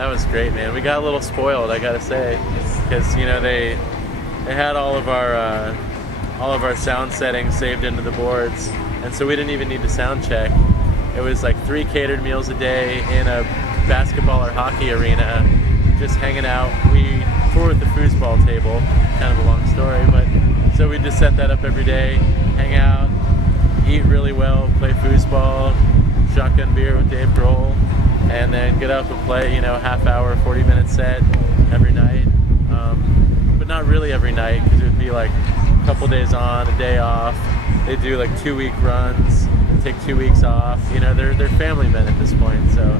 that was great, man. We got a little spoiled, I gotta say, because they had all of our sound settings saved into the boards, and so we didn't even need to sound check. It was like 3 catered meals a day in a basketball or hockey arena, just hanging out. We toured with the foosball table, kind of a long story, but so we just set that up every day, hang out, eat really well, play foosball, shotgun beer with Dave Grohl, and then get up and play, half hour, 40-minute set every night. But not really every night, because it would be like a couple days on, a day off. They do like 2-week runs, take 2 weeks off. They're family men at this point, so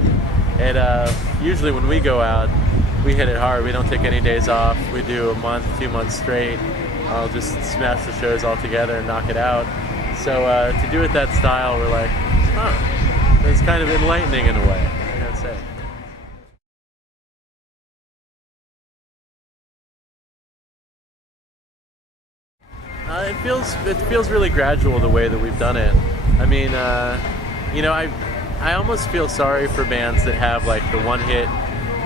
usually when we go out, we hit it hard. We don't take any days off. We do a month, 2 months straight. I'll just smash the shows all together and knock it out. So to do it that style, we're like, it's kind of enlightening in a way, I gotta say. It feels really gradual the way that we've done it. I mean, I almost feel sorry for bands that have like the one-hit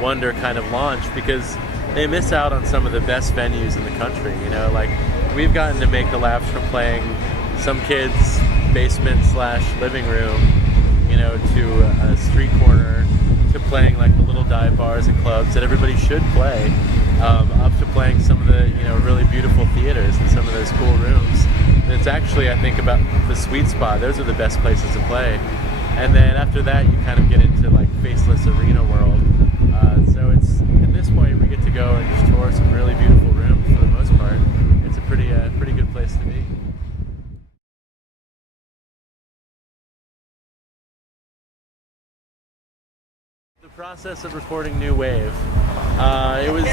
wonder kind of launch, because they miss out on some of the best venues in the country. Like we've gotten to make the laps from playing some kid's basement/living room, to a street corner, to playing like the little dive bars and clubs that everybody should play, up to playing some of the really beautiful theaters and some of those cool rooms. And it's actually, I think, about the sweet spot. Those are the best places to play. And then after that, you kind of get into like faceless arena world. So it's at this point we get to go and just tour some really beautiful rooms for the most part. It's a pretty good place to be. The process of recording New Wave, it was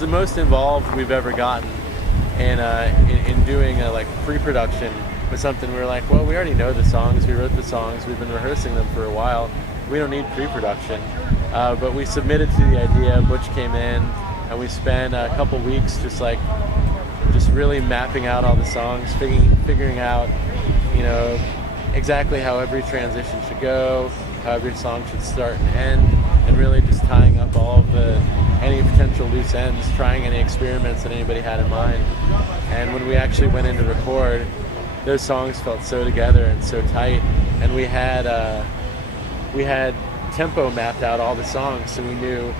the most involved we've ever gotten in doing a pre-production with something. We were like, well, we already know the songs, we wrote the songs, we've been rehearsing them for a while, we don't need pre-production. But we submitted to the idea. Butch came in, and we spent a couple weeks just really mapping out all the songs, figuring out exactly how every transition should go, how every song should start and end, and really just tying up all of any potential loose ends, trying any experiments that anybody had in mind. And when we actually went in to record, those songs felt so together and so tight, and we had tempo mapped out all the songs, so we knew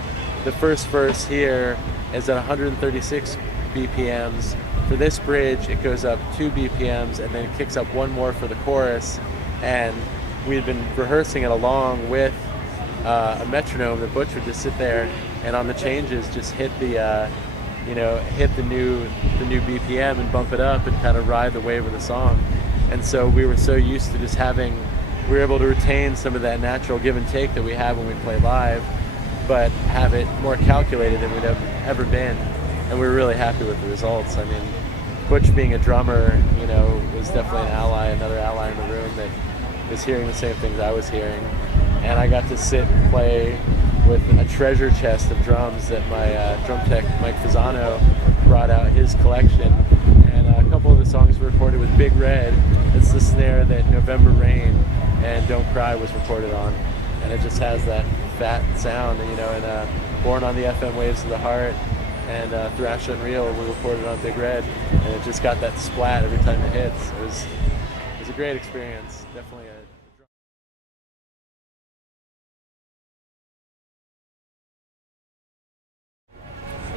the first verse here is at 136 BPMs. For this bridge, it goes up 2 BPMs and then it kicks up one more for the chorus. And we had been rehearsing it along with a metronome that Butch would just sit there and on the changes just hit the new BPM and bump it up and kind of ride the wave of the song. And so we were so used to just we were able to retain some of that natural give and take that we have when we play live, but have it more calculated than we'd have ever been. And we were really happy with the results. I mean, Butch being a drummer, was definitely another ally in the room that was hearing the same things I was hearing. And I got to sit and play with a treasure chest of drums that my drum tech, Mike Fasano, brought out his collection. And a couple of the songs were recorded with Big Red. It's the snare that November Rain and Don't Cry was recorded on. And it just has that fat sound, and Born on the FM Waves of the Heart and Thrash Unreal were recorded on Big Red, and it just got that splat every time it hits. It was a great experience, definitely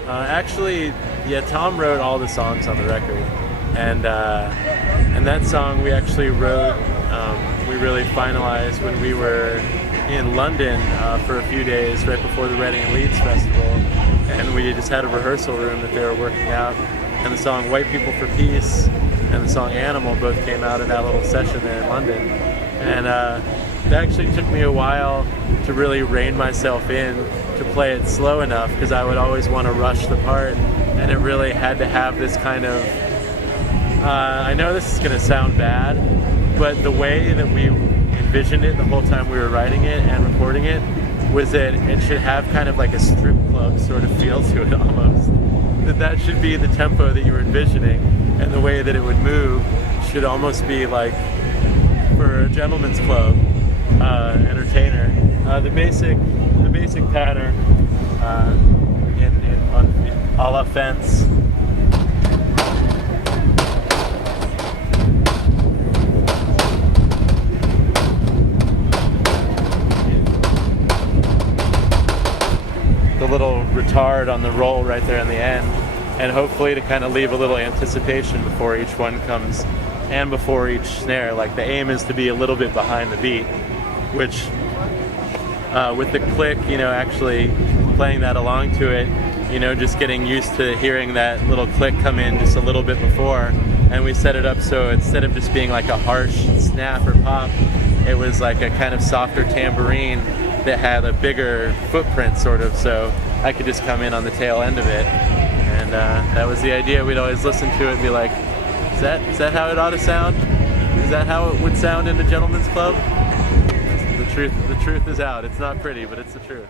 actually, yeah, Tom wrote all the songs on the record, and that song we actually wrote, we really finalized when we were in London for a few days right before the Reading and Leeds Festival, and we just had a rehearsal room that they were working out, and the song White People for Peace and the song Animal both came out in that little session there in London. And it actually took me a while to really rein myself in to play it slow enough, because I would always want to rush the part, and it really had to have this kind of I know this is going to sound bad, but the way that we envisioned it the whole time we were writing it and recording it was that it should have kind of like a strip club sort of feel to it almost. That should be the tempo that you were envisioning, and the way that it would move should almost be like for a gentleman's club, entertainer. The basic pattern on a la Fence. The little retard on the roll right there in the end, and hopefully to kind of leave a little anticipation before each one comes and before each snare. Like the aim is to be a little bit behind the beat, which with the click, actually playing that along to it, just getting used to hearing that little click come in just a little bit before. And we set it up so instead of just being like a harsh snap or pop, it was like a kind of softer tambourine that had a bigger footprint sort of, so I could just come in on the tail end of it. And that was the idea. We'd always listen to it and be like, is that how it ought to sound? Is that how it would sound in a gentleman's club? The truth is out. It's not pretty, but it's the truth.